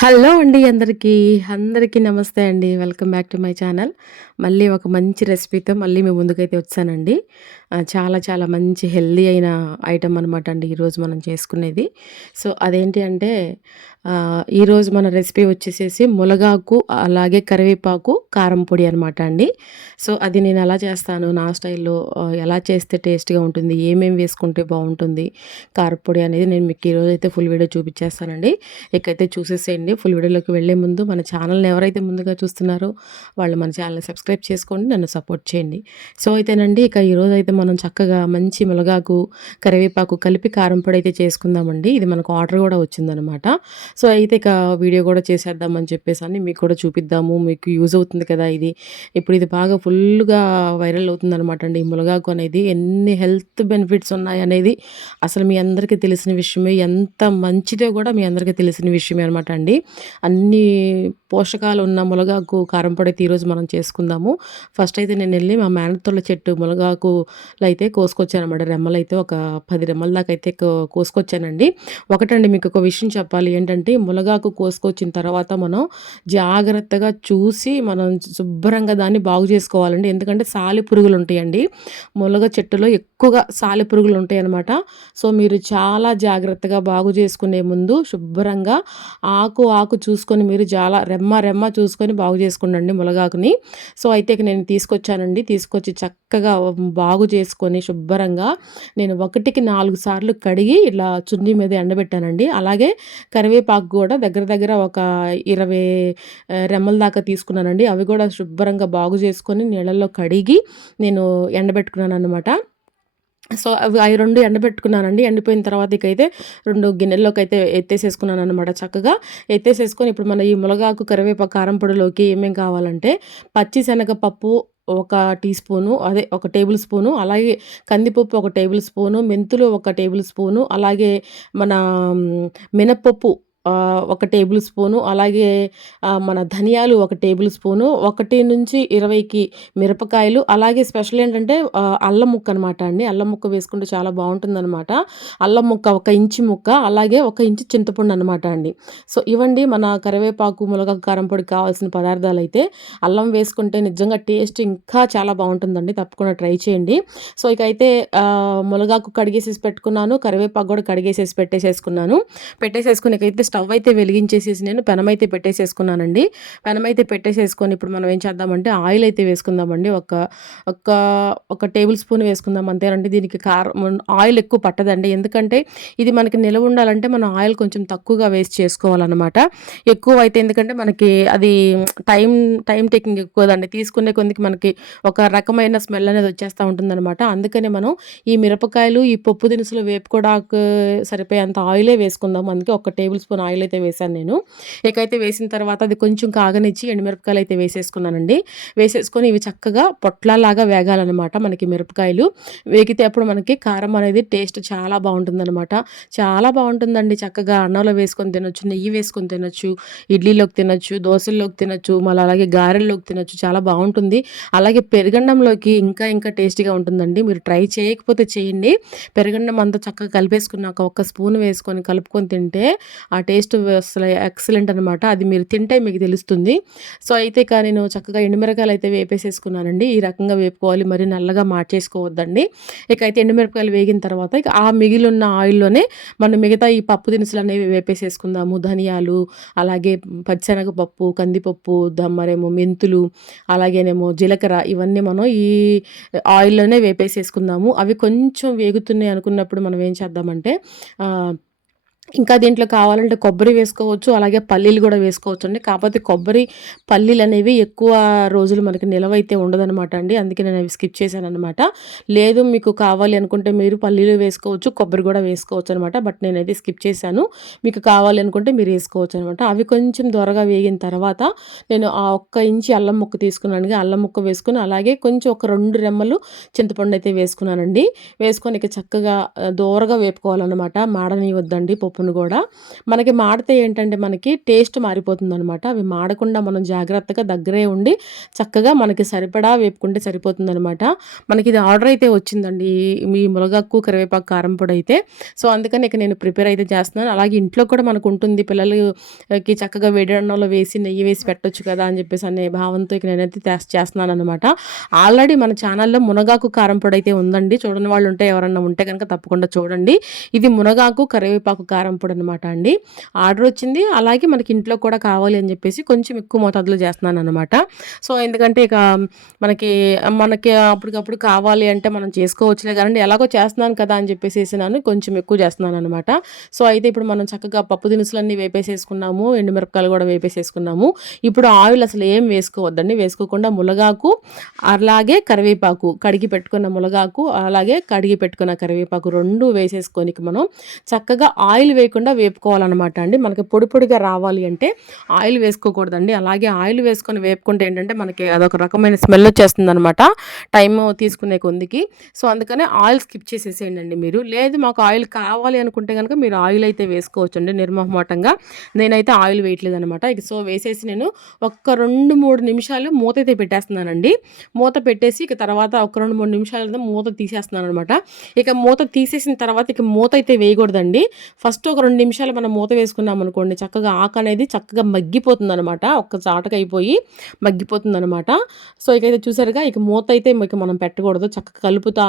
Hello అండి అందరికీ. అందరికీ నమస్తే అండి. Welcome back to my channel. మళ్ళీ ఒక మంచి రెసిపీతో మళ్ళీ మీ ముందుకైతే వచ్చానండి. చాలా చాలా మంచి హెల్తీ అయిన ఐటెమ్ అనమాట అండి ఈరోజు మనం చేసుకునేది. సో, అదేంటి అంటే ఈరోజు మన రెసిపీ వచ్చేసేసి ములగాకు, అలాగే కరివేపాకు, కారం పొడి అనమాట అండి. సో, అది నేను ఎలా చేస్తాను నా స్టైల్‌లో, ఎలా చేస్తే టేస్ట్‌గా ఉంటుంది, ఏమేమి వేసుకుంటే బావుంటుంది, కారప్పొడి అనేది నేను మీకు ఈరోజైతే ఫుల్ వీడియో చూపిచ్చేస్తానండి. ఇకైతే చూసేసేయండి. ఫుల్ వీడియోలోకి వెళ్ళే ముందు మన ఛానల్‌ని ఎవరైతే ముందుగా చూస్తున్నారో వాళ్ళు మన ఛానల్‌ని సబ్స్క్రైబ్ చేసుకోండి. నన్ను సపోర్ట్ చేయండి. సో, అయితేనండి ఇక ఈరోజైతే మనం చక్కగా మంచి ములగాకు, కరివేపాకు కలిపి కారం పొడి అయితే చేసుకుందామండి. ఇది మనకు ఆర్డర్ గూడా వచ్చిందనమాట. సో, అయితే ఇక వీడియో గూడా చేసేద్దామని చెప్పేసని మీకు కూడా చూపిద్దాము. మీకు యూజ్ అవుతుంది కదా ఇది. ఇప్పుడు ఇది బాగా ఫుల్లుగా వైరల్ అవుతుందనమాట అండి. ఈ ములగాకు అనేది ఎన్ని హెల్త్ బెనిఫిట్స్ ఉన్నాయనేది అసలు మీ అందరికీ తెలిసిన విషయమే. ఎంత మంచిదో గూడా మీ అందరికీ తెలిసిన విషయమే అనమాట అండి. అన్ని పోషకాలు ఉన్న ములగాకు కారం పొడి అయితే ఈరోజు మనం చేసుకుందాము. ఫస్ట్ అయితే నేనెళ్ళి మా మేనత్తోళ్ళ చెట్టు ములగాకులు అయితే కోసుకొచ్చాననమాట. రెమ్మలైతే ఒక 10 రెమ్మల దాకా అయితే కోసుకొచ్చానండి. ఒకటండి మీకు ఒక విషయం చెప్పాలి ఏంటంటే, ములగాకు కోసుకొచ్చిన తర్వాత మనం జాగ్రత్తగా చూసి మనం శుభ్రంగా దాన్ని బాగు చేసుకోవాలండి. ఎందుకంటే సాలెపురుగులు ఉంటాయండి. ములగ చెట్టులో ఎక్కువగా సాలెపురుగులు ఉంటాయన్నమాట. సో, మీరు చాలా జాగ్రత్తగా బాగు చేసుకునే ముందు శుభ్రంగా ఆకు చూసుకొని మీరు చాలా రెమ్మ చూసుకొని బాగు చేసుకోండండి ములగాకుని. సో, అయితే ఇక నేను తీసుకొచ్చానండి. తీసుకొచ్చి చక్కగా బాగు చేసుకొని శుభ్రంగా నేను 1కి 4 సార్లు కడిగి ఇలా చున్నీ మీద ఎండబెట్టానండి. అలాగే కరివేపాకు గూడా దగ్గర దగ్గర ఒక 20 రెమ్మల దాకా తీసుకున్నానండి. అవి గూడా శుభ్రంగా బాగు చేసుకొని నీళ్ళల్లో కడిగి నేను ఎండబెట్టుకున్నాననమాట. సో, అవి 2 ఎండబెట్టుకున్నానండి. ఎండిపోయిన తర్వాత ఇకైతే 2 గిన్నెల్లోకైతే ఎత్తేసేసుకున్నాననమాట చక్కగా. ఎత్తేసేసుకొని ఇప్పుడు మన ఈ ములగాకు, కరివేపాకు, కారం పొడిలోకి ఏమేం కావాలంటే పచ్చి శనగపప్పు ఒక టీ స్పూను, అదే ఒక టేబుల్ స్పూను, అలాగే కందిపప్పు ఒక టేబుల్ స్పూను, మెంతులు ఒక టేబుల్ స్పూను, అలాగే మన మినపప్పు ఒక టేబుల్ స్పూను, అలాగే మన ధనియాలు ఒక టేబుల్ స్పూను, 1-20కి మిరపకాయలు, అలాగే స్పెషల్ ఏంటంటే అల్లం ముక్క అనమాట అండి. అల్లం ముక్క వేసుకుంటే చాలా బావుంటుందనమాట. అల్లం ముక్క 1 ఇంచు ముక్క, అలాగే 1 ఇంచు చింతపండు అనమాట అండి. సో, ఇవండి మన కరివేపాకు, ములగాకు, కారం పొడికి కావాల్సిన పదార్థాలైతే. అల్లం వేసుకుంటే నిజంగా టేస్ట్ ఇంకా చాలా బావుంటుందండి. తప్పకుండా ట్రై చేయండి. సో, ఇకైతే ములగాకు కడిగేసేసి పెట్టుకున్నాను. కరివేపాకు కూడా కడిగేసేసి పెట్టేసేసుకొని ఇకైతే స్టవ్ అయితే వెలిగించేసేసి నేను పెనమైతే పెట్టేసేసుకున్నానండి. పెనమైతే పెట్టేసేసుకొని ఇప్పుడు మనం ఏం చేద్దామంటే ఆయిల్ అయితే వేసుకుందామండి. ఒక ఒక ఒక టేబుల్ స్పూన్ వేసుకుందాం అంతేనండి. దీనికి ఆయిల్ ఎక్కువ పట్టదండి. ఎందుకంటే ఇది మనకి నిలవ ఉండాలంటే మనం ఆయిల్ కొంచెం తక్కువగా వేస్ట్ చేసుకోవాలనమాట. ఎక్కువైతే ఎందుకంటే మనకి అది టైం టైం టేకింగ్ ఎక్కువదండి. తీసుకునే కొందికి మనకి ఒక రకమైన స్మెల్ అనేది వచ్చేస్తా ఉంటుందనమాట. అందుకనే మనం ఈ మిరపకాయలు, ఈ పప్పు దినుసులు వేపుకోవడానికి సరిపోయేంత ఆయిలే వేసుకుందాం. అందుకే ఒక టేబుల్ స్పూన్ ఆయిల్ అయితే వేశాను నేను. ఇకైతే వేసిన తర్వాత అది కొంచెం కాగనిచ్చి ఎండుమిరపకాయలు అయితే వేసేసుకున్నానండి. వేసేసుకొని ఇవి చక్కగా పొట్లాలాగా వేగాలనమాట మనకి మిరపకాయలు. వేగితే అప్పుడు మనకి కారం అనేది టేస్ట్ చాలా బావుంటుందనమాట. చాలా బావుంటుందండి. చక్కగా అన్నంలో వేసుకొని తినొచ్చు, నెయ్యి వేసుకొని తినొచ్చు, ఇడ్లీలోకి తినొచ్చు, దోసల్లోకి తినొచ్చు, మళ్ళీ అలాగే గారెల్లోకి తినొచ్చు. చాలా బావుంటుంది. అలాగే పెరుగన్నంలోకి ఇంకా ఇంకా టేస్టీగా ఉంటుందండి. మీరు ట్రై చేయకపోతే చేయండి. పెరుగన్నం అంతా చక్కగా కలిపేసుకున్నాక ఒక స్పూన్ వేసుకొని కలుపుకొని తింటే ఆ టేస్ట్ అసలు ఎక్సలెంట్ అనమాట. అది మీరు తింటే మీకు తెలుస్తుంది. సో, అయితే ఇక నేను చక్కగా ఎండుమిరపకాయలు అయితే వేపేసేసుకున్నానండి. ఈ రకంగా వేపుకోవాలి. మరి నల్లగా మార్చేసుకోవద్దండి. ఇకైతే ఎండుమిరపకాయలు వేగిన తర్వాత ఇక ఆ మిగిలిన ఆయిల్‌లోనే మనం మిగతా ఈ పప్పు దినుసులు అనేవి వేపేసేసుకుందాము. ధనియాలు, అలాగే పచ్చిశనగపప్పు, కందిపప్పు, మరేమో మెంతులు, అలాగేనేమో జీలకర్ర, ఇవన్నీ మనం ఈ ఆయిల్‌లోనే వేపేసేసుకుందాము. అవి కొంచెం వేగుతున్నాయి అనుకున్నప్పుడు మనం ఏం చేద్దామంటే ఇంకా దీంట్లో కావాలంటే కొబ్బరి వేసుకోవచ్చు. అలాగే పల్లీలు గూడా వేసుకోవచ్చండి. కాపోతే కొబ్బరి, పల్లీలనేవి ఎక్కువ రోజులు మనకి నిలవైతే ఉండదనమాట అండి. అందుకే నేను అవి స్కిప్ చేశాననమాట. లేదు మీకు కావాలి అనుకుంటే మీరు పల్లీలు వేసుకోవచ్చు, కొబ్బరి గూడా వేసుకోవచ్చనమాట. బట్ నేనైతే స్కిప్ చేశాను. మీకు కావాలి అనుకుంటే మీరు వేసుకోవచ్చనమాట. అవి కొంచెం దోరగా వేగిన తర్వాత నేను ఆ 1 ఇంచు అల్లం ముక్క తీసుకున్నానుగా, అల్లం ముక్క వేసుకొని అలాగే కొంచెం ఒక 2 రెమ్మలు చింతపండు అయితే వేసుకున్నానండి. వేసుకొని ఇక చక్కగా దోరగా వేపుకోవాలనమాట. మాడనియొద్దండి పప్పు పప్పును కూడా. మనకి మాడితే ఏంటంటే మనకి టేస్ట్ మారిపోతుందనమాట. అవి మాడకుండా మనం జాగ్రత్తగా దగ్గరే ఉండి చక్కగా మనకి సరిపడా వేపుకుంటే సరిపోతుందనమాట. మనకిది ఆర్డర్ అయితే వచ్చిందండి. మీ మునగాకు, కరివేపాకు కారం పొడి అయితే. సో, అందుకని ఇక నేను ప్రిపేర్ అయితే చేస్తున్నాను. అలాగే ఇంట్లో కూడా మనకుంటుంది. పిల్లలకి చక్కగా వేడి అన్నంలో వేసి నెయ్యి వేసి పెట్టొచ్చు కదా అని చెప్పేసి అనే భావంతో ఇక నేనైతే చేస్తున్నాననమాట. ఆల్రెడీ మన ఛానల్‌లో మునగాకు కారం పొడి అయితే ఉందండి. చూడని వాళ్ళు ఉంటే ఎవరన్నా ఉంటే గనక తప్పకుండా చూడండి. ఇది మునగాకు, కరివేపాకు కారం పొడి అనమాట అండి. ఆర్డర్ వచ్చింది. అలాగే మనకి ఇంట్లో కూడా కావాలి అని చెప్పేసి కొంచెం ఎక్కువ మోతాదులో చేస్తున్నాననమాట. సో, ఎందుకంటే ఇక మనకి మనకి అప్పటికప్పుడు కావాలి అంటే మనం చేసుకోవచ్చులే కానండి, ఎలాగో చేస్తున్నాను కదా అని చెప్పేసేసినాను కొంచెం ఎక్కువ చేస్తున్నాననమాట. సో, అయితే ఇప్పుడు మనం చక్కగా పప్పు దినుసులన్నీ వేపేసేసుకున్నాము. ఎండుమిరపకాయలు కూడా వేపేసేసుకున్నాము. ఇప్పుడు ఆయిల్ అసలు ఏం వేసుకోవద్దండి. వేసుకోకుండా మునగాకు, అలాగే కరివేపాకు, కడిగి పెట్టుకున్న మునగాకు, అలాగే కడిగి పెట్టుకున్న కరివేపాకు 2 వేసేసుకొని మనం చక్కగా ఆయిల్ వేయకుండా వేపుకోవాలనమాట అండి. మనకి పొడి పొడిగా రావాలి అంటే ఆయిల్ వేసుకోకూడదండి. అలాగే ఆయిల్ వేసుకొని వేపుకుంటే ఏంటంటే మనకి అదొక రకమైన స్మెల్ వచ్చేస్తుందనమాట టైం తీసుకునే కొందికి. సో, అందుకనే ఆయిల్ స్కిప్ చేసేసేయండి మీరు. లేదు మాకు ఆయిల్ కావాలి అనుకుంటే గనక మీరు ఆయిల్ అయితే వేసుకోవచ్చండి నిర్మోహమాటంగా. నేనైతే ఆయిల్ వేయట్లేదనమాట. ఇక సో, వేసేసి నేను ఒక్క 2, 3 నిమిషాలు మూత అయితే పెట్టేస్తున్నానండి. మూత పెట్టేసి ఇక తర్వాత ఒక 2, 3 నిమిషాల మూత తీసేస్తున్నాననమాట. ఇక మూత తీసేసిన తర్వాత ఇక మూత అయితే వేయకూడదండి. ఫస్ట్ ఒక 2 నిమిషాలు మనం మూత వేసుకున్నామనుకోండి చక్కగా ఆకు అనేది చక్కగా మగ్గిపోతుందనమాట. ఒక్క చాటకయిపోయి మగ్గిపోతుందనమాట. సో, ఇకైతే చూసారుగా ఇక మూత అయితే ఇక మనం పెట్టకూడదు. చక్కగా కలుపుతా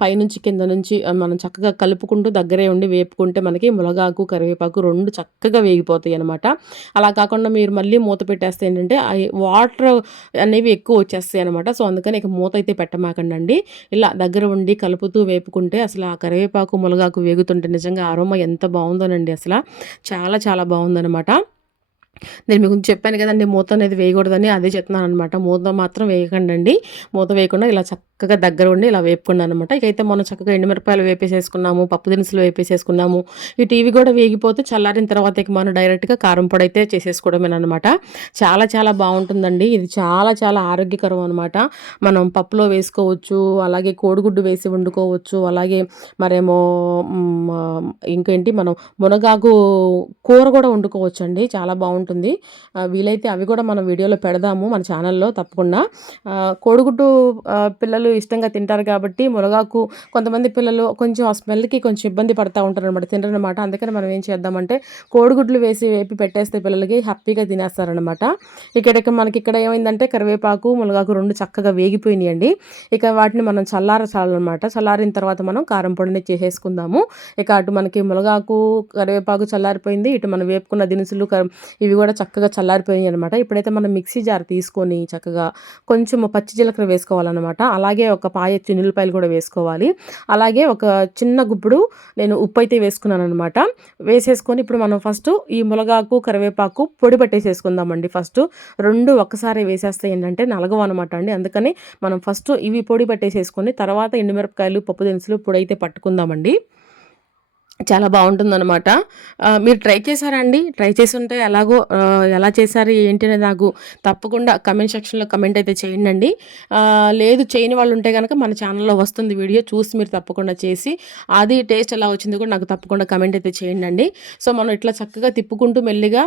పైనుంచి కింద నుంచి మనం చక్కగా కలుపుకుంటూ దగ్గరే ఉండి వేపుకుంటే మనకి మునగాకు, కరివేపాకు 2 చక్కగా వేగిపోతాయి అనమాట. అలా కాకుండా మీరు మళ్ళీ మూత పెట్టేస్తే ఏంటంటే వాటర్ అనేవి ఎక్కువ వచ్చేస్తాయి అనమాట. సో, అందుకని ఇక మూత అయితే పెట్టమాకండి. ఇలా దగ్గర ఉండి కలుపుతూ వేపుకుంటే అసలు ఆ కరివేపాకు, మునగాకు వేగుతుంటే నిజంగా అరోమా ఎంత బావుందోనండి అసల. చాలా చాలా బావుందనమాట. నేను మీకు చెప్పాను కదండీ మూత అనేది వేయకూడదని, అదే చెప్తున్నాననమాట. మూత మాత్రం వేయకండండి. మూత వేయకుండా ఇలా చక్కగా దగ్గర ఉండి ఇలా వేపుకున్నాననమాట. ఇకైతే మనం చక్కగా ఎండుమిరపకాయలు వేపేసేసుకున్నాము, పప్పు దినుసులు వేపేసేసుకున్నాము. ఇవి కూడా వేగిపోతే చల్లారిన తర్వాత ఇక మనం డైరెక్ట్‌గా కారం పొడి అయితే చేసేసుకోవడమేననమాట. చాలా చాలా బావుంటుందండి. ఇది చాలా చాలా ఆరోగ్యకరం అనమాట. మనం పప్పులో వేసుకోవచ్చు, అలాగే కోడిగుడ్డు వేసి వండుకోవచ్చు, అలాగే మరేమో ఇంకేంటి మనం మునగాకు కూర కూడా వండుకోవచ్చండి. చాలా బావుంటుంది. వీలైతే అవి కూడా మనం వీడియోలో పెడదాము మన ఛానల్‌లో తప్పకుండా. కోడిగుడ్డు పిల్లలు ఇష్టంగా తింటారు కాబట్టి మునగాకు కొంతమంది పిల్లలు కొంచెం ఆ స్మెల్‌కి కొంచెం ఇబ్బంది పడతా ఉంటారనమాట, తినరనమాట. అందుకని మనం ఏం చేద్దామంటే కోడిగుడ్లు వేసి వేపి పెట్టేస్తే పిల్లలకి హ్యాపీగా తినేస్తారనమాట. మనకిక్కడ ఏమైందంటే కరివేపాకు, మునగాకు 2 చక్కగా వేగిపోయినాయండి. ఇక వాటిని మనం చల్లారచాలనమాట. చల్లారిన తర్వాత మనం కారం పొడిని చేసేసుకుందాము. ఇక అటు మనకి మునగాకు, కరివేపాకు చల్లారిపోయింది. ఇటు మనం వేపుకున్న దినుసులు ఇవి కూడా చక్కగా చల్లారిపోయాయి అనమాట. ఇప్పుడైతే మనం మిక్సీ జార్ తీసుకొని చక్కగా కొంచెం పచ్చి జీలకర్ర వేసుకోవాలన్నమాట. అలాగే ఒక పాయ చిన్నులపాయలు కూడా వేసుకోవాలి. అలాగే ఒక చిన్న గుప్పుడు నేను ఉప్పు అయితే వేసుకున్నానమాట. వేసేసుకొని ఇప్పుడు మనం ఫస్ట్ ఈ మునగాకు, కరివేపాకు పొడి పట్టేసేసుకుందామండి. ఫస్ట్ 2 ఒక్కసారి వేసేస్తే ఏంటంటే నలగవన్నమాట అండి. అందుకని మనం ఫస్ట్ ఇవి పొడి పట్టేసేసుకొని తర్వాత ఎండుమిరపకాయలు, పప్పు దినుసులు పొడి అయితే పట్టుకుందామండి. చాలా బావుంటుందనమాట. మీరు ట్రై చేశారా అండి? ట్రై చేసుంటే ఎలాగో ఎలా చేశారు ఏంటి అనేది నాకు తప్పకుండా కమెంట్ సెక్షన్‌లో కమెంట్ అయితే చేయండండి. లేదు చేయని వాళ్ళు ఉంటే గనక మన ఛానల్‌లో వస్తుంది వీడియో చూసి మీరు తప్పకుండా చేసి అది టేస్ట్ ఎలా వచ్చిందో కూడా నాకు తప్పకుండా కమెంట్ అయితే చేయండండి. సో, మనం ఇట్లా చక్కగా తిప్పుకుంటూ మెల్లిగా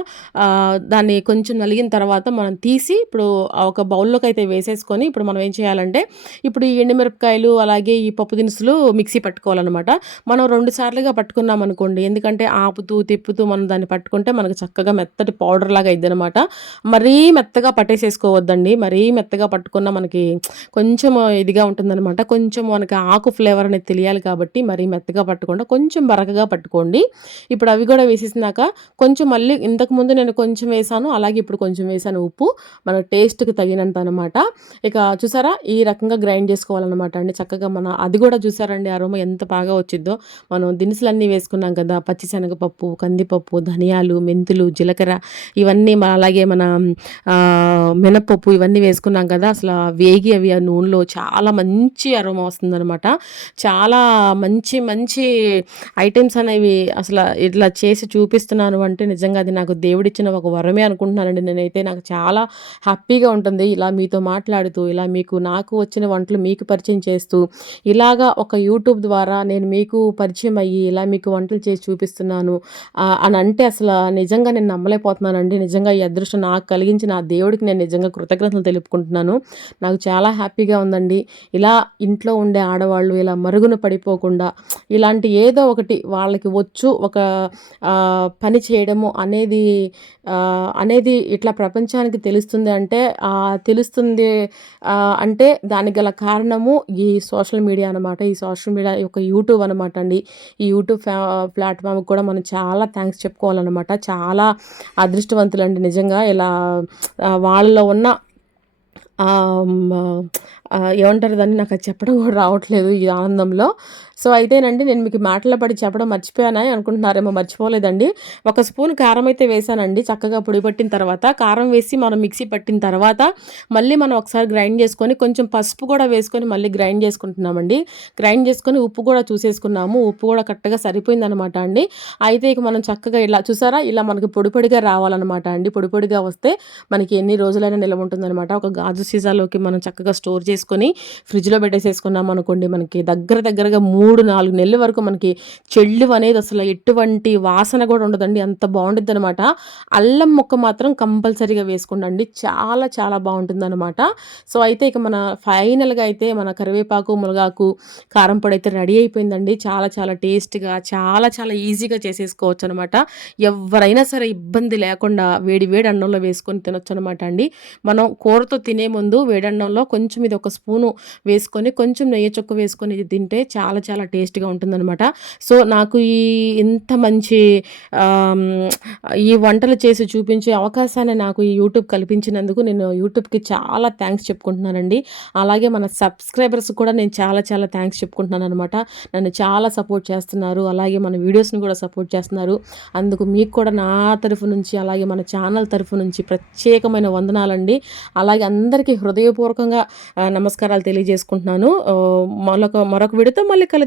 దాన్ని కొంచెం నలిగిన తర్వాత మనం తీసి ఇప్పుడు ఒక బౌల్‌లోకి అయితే వేసేసుకొని ఇప్పుడు మనం ఏం చేయాలంటే ఇప్పుడు ఈ ఎండుమిరపకాయలు అలాగే ఈ పప్పు దినుసులు మిక్సీ పట్టుకోవాలనమాట. మనం 2 సార్లుగా పట్టుకున్నామనుకోండి, ఎందుకంటే ఆపుతూ, తిప్పుతూ మనం దాన్ని పట్టుకుంటే మనకు చక్కగా మెత్తటి పౌడర్ లాగా అయిద్దనమాట. మరీ మెత్తగా పట్టేసేసుకోవద్దండి. మరీ మెత్తగా పట్టుకున్నా మనకి కొంచెం ఇదిగా ఉంటుందనమాట. కొంచెం మనకి ఆకు ఫ్లేవర్ అనేది తెలియాలి కాబట్టి మరీ మెత్తగా పట్టకుండా కొంచెం బరకగా పట్టుకోండి. ఇప్పుడు అవి కూడా వేసేసినాక కొంచెం మళ్ళీ ఇంతకుముందు నేను కొంచెం వేసాను, అలాగే ఇప్పుడు కొంచెం వేసాను ఉప్పు మన టేస్ట్‌కి తగినంత అనమాట. ఇక చూసారా ఈ రకంగా గ్రైండ్ చేసుకోవాలన్నమాట అండి. చక్కగా అది కూడా చూసారండి అరోమా ఎంత బాగా వచ్చిద్దో. మనం దినుసులన్నీ వేసుకున్నాం కదా, పచ్చిశనగపప్పు, కందిపప్పు, ధనియాలు, మెంతులు, జీలకర్ర ఇవన్నీ అలాగే మన మినపప్పు ఇవన్నీ వేసుకున్నాం కదా, అసలు వేగి అవి ఆ నూనెలో చాలా మంచి అరోమా వస్తుందనమాట. చాలా మంచి మంచి ఐటమ్స్ అనేవి అసలు ఇట్లా చేసి చూపిస్తున్నాను అంటే నిజంగా అది నాకు దేవుడిచ్చిన ఒక వరమే అనుకుంటున్నానండి నేనైతే. నాకు చాలా హ్యాపీగా ఉంటుంది ఇలా మీతో మాట్లాడుతూ, ఇలా నాకు వచ్చిన వంటలు మీకు పరిచయం చేస్తూ, ఇలాగా ఒక యూట్యూబ్ ద్వారా నేను మీకు పరిచయం అయ్యి ఇలా మీకు మీకు వంటలు చేసి చూపిస్తున్నాను అని అంటే అసలు నిజంగా నేను నమ్మలేకపోతున్నానండి. నిజంగా ఈ అదృష్టం నాకు కలిగించిన ఆ దేవుడికి నేను నిజంగా కృతజ్ఞతలు తెలుపుకుంటున్నాను. నాకు చాలా హ్యాపీగా ఉందండి. ఇలా ఇంట్లో ఉండే ఆడవాళ్ళు ఇలా మరుగున పడిపోకుండా ఇలాంటి ఏదో ఒకటి వాళ్ళకి వచ్చు ఒక పని చేయడము అనేది ఇట్లా ప్రపంచానికి తెలుస్తుంది అంటే తెలుస్తుంది అంటే దానికి గల కారణము ఈ సోషల్ మీడియా అనమాట. ఈ సోషల్ మీడియా యొక్క యూట్యూబ్ అనమాట అండి. ఈ యూట్యూబ్ ప్లాట్ఫామ్కి కూడా మనం చాలా థ్యాంక్స్ చెప్పుకోవాలన్నమాట. చాలా అదృష్టవంతులండి నిజంగా. ఇలా వాళ్ళలో ఉన్న ఏమంటారు దాన్ని, నాకు అది చెప్పడం కూడా రావట్లేదు ఈ ఆనందంలో. సో అయితేనండి నేను మీకు మాటల్లో పడి చెప్పడం మర్చిపోయానా అనుకుంటున్నారేమో. మర్చిపోలేదండి. ఒక స్పూన్ కారం అయితే వేసానండి. చక్కగా పొడి పట్టిన తర్వాత కారం వేసి మనం మిక్సీ పట్టిన తర్వాత మళ్ళీ మనం ఒకసారి గ్రైండ్ చేసుకొని కొంచెం పసుపు కూడా వేసుకొని మళ్ళీ గ్రైండ్ చేసుకుంటున్నామండి. గ్రైండ్ చేసుకొని ఉప్పు కూడా చూసేసుకున్నాము. ఉప్పు కూడా కరెక్ట్గా సరిపోయిందనమాట అండి. అయితే ఇక మనం చక్కగా ఇలా చూసారా, ఇలా మనకి పొడి పొడిగా రావాలన్నమాట అండి. పొడి పొడిగా వస్తే మనకి ఎన్ని రోజులైనా నిల్వ ఉంటుందన్నమాట. ఒక గాజు సీసాలోకి మనం చక్కగా స్టోర్ చేసుకొని ఫ్రిడ్జ్లో పెట్టేసేసుకున్నాం అనుకోండి, మనకి దగ్గరగా 3-4 నెలల వరకు మనకి చెల్లు అనేది అసలు ఎటువంటి వాసన కూడా ఉండదండి. అంత బాగుంటుంది అనమాట. అల్లం ముక్క మాత్రం కంపల్సరీగా వేసుకోండి. చాలా చాలా బాగుంటుంది అనమాట. సో అయితే ఇక మన ఫైనల్గా అయితే మన కరివేపాకు మునగాకు కారం పొడి అయితే రెడీ అయిపోయిందండి. చాలా చాలా టేస్ట్గా చాలా చాలా ఈజీగా చేసేసుకోవచ్చు అనమాట. ఎవరైనా సరే ఇబ్బంది లేకుండా వేడి వేడి అన్నంలో వేసుకొని తినొచ్చు అనమాట అండి. మనం కూరతో తినే ముందు వేడన్నంలో కొంచెం ఇది ఒక స్పూను వేసుకొని కొంచెం నెయ్యి చుక్క వేసుకొని తింటే చాలా చాలా టేస్ట్గా ఉంటుందన్నమాట. సో నాకు ఇంత మంచి ఈ వంటలు చేసి చూపించే అవకాశాన్ని నాకు ఈ యూట్యూబ్ కల్పించినందుకు నేను యూట్యూబ్కి చాలా థ్యాంక్స్ చెప్పుకుంటున్నానండి. అలాగే మన సబ్స్క్రైబర్స్ కూడా నేను చాలా చాలా థ్యాంక్స్ చెప్పుకుంటున్నాను అనమాట. నన్ను చాలా సపోర్ట్ చేస్తున్నారు. అలాగే మన వీడియోస్ని కూడా సపోర్ట్ చేస్తున్నారు. అందుకు మీకు కూడా నా తరఫు నుంచి అలాగే మన ఛానల్ తరఫు నుంచి ప్రత్యేకమైన వందనాలండి. అలాగే అందరికీ హృదయపూర్వకంగా నమస్కారాలు తెలియజేసుకుంటున్నాను. మరొక వీడియోతో మళ్ళీ కలుద్దాం.